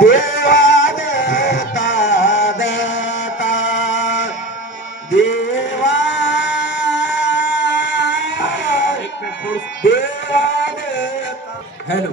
देवा देता देता देवा. देवा देता. हॅलो.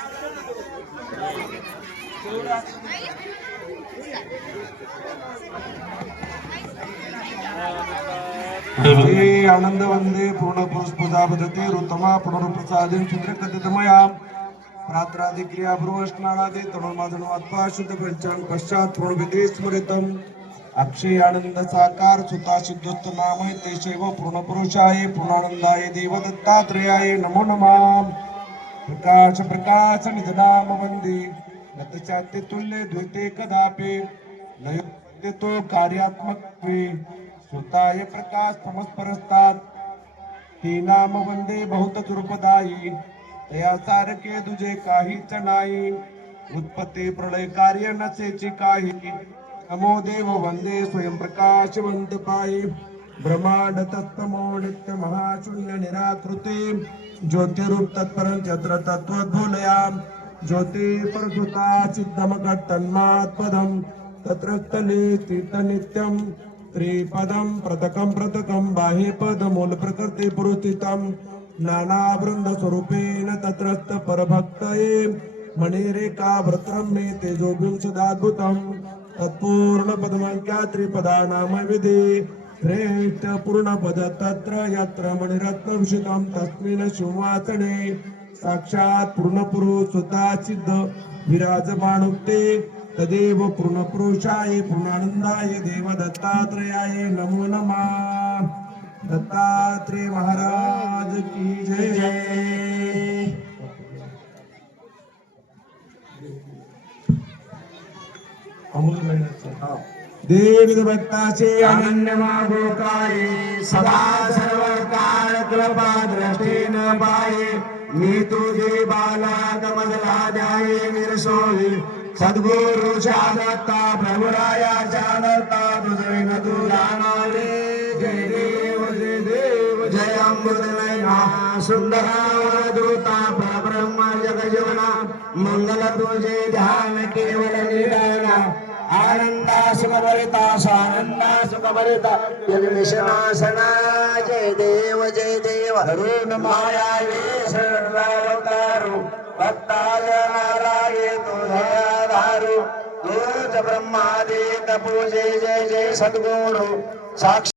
हे आनंद वंदे पूर्ण पुष्पदा पद्धती ऋतमा पुनरुपसादन चित्र कथितमया प्रात्रादि क्रिया स्नानादि तरुण शुद्ध पंचांग पश्चात पूर्णविधी स्मृतम अक्षय आनंद साकार सुता सिद्धस्त नाम ते शैव पूर्ण पुरुषाय पूर्णानंदाय देवदत्तात्रेयाय नमो नमः। प्रकाश प्रकाश निधनाम वंदे नतचाते तुल्य द्वैते कदापि लय म्हणजे तो कार्यात्मक स्वतः प्रकाश समस्परस्तात ती नाम वंदे बहुत रूपदायी तया सारखे तुझे काहीच नाही. उत्पत्ती प्रलय कार्य नसेची काही. नमो देव वंदे स्वयंप्रकाशवंत पायी. ब्रह्मांड तत्तमो नित्य महाशून्य निराकृती. ज्योतिरूप तत्पर चत्र तत्व भूलया ज्योती प्रसुता चित्तमकट तन्मात्पदम तत्र स्थले नित्यम त्रिपदम प्रतकम प्रतकम बाह्यपद मूल प्रकृति पुरुषितम नाना वृंद स्वरूपेण तत्रस्थ परभक्तये मणिरेखा व्रत्रम मे तेजोभिंशदाद्भुतम तत्पूर्ण पदमंक्या त्रिपदा नाम विधि श्रेष्ठ पूर्ण पद तत्र यत्र मणिरत्न विषितम तस्मिन् शिववासने साक्षात पूर्णपुरुष स्वतः सिद्ध विराजमान उक्ते तदेव पूर्णपुरुषाय पूर्णानंदाय देव दत्तात्रयाय नमो नमा. दत्तात्रेय महाराज की जय. अमोल महिन्याचा देवी भक्ताचे अनन्य मागोकाये सदा सर्व काळ कृपा दृष्टीन पाये. मी तुझे बाला कमला जाये निरसोई सद्गुरु दत्ता प्रभुराया दत्ता तुझे न तू जाणारे जय देव जय देव जय अमृतमयना सुंदर दूता परब्रह्म जगजीवना मंगल तुझे ध्यान केवल निदाना आनंदा सुखभरिता स्वानंदा सुखभरिता जगनिशनासना जय देव जय देव। अरुण माया सर्वतारू भक्ता जनाराये तुझारू तुझ ब्रह्मादे पूजे जय जय सद्गुरु। साक्ष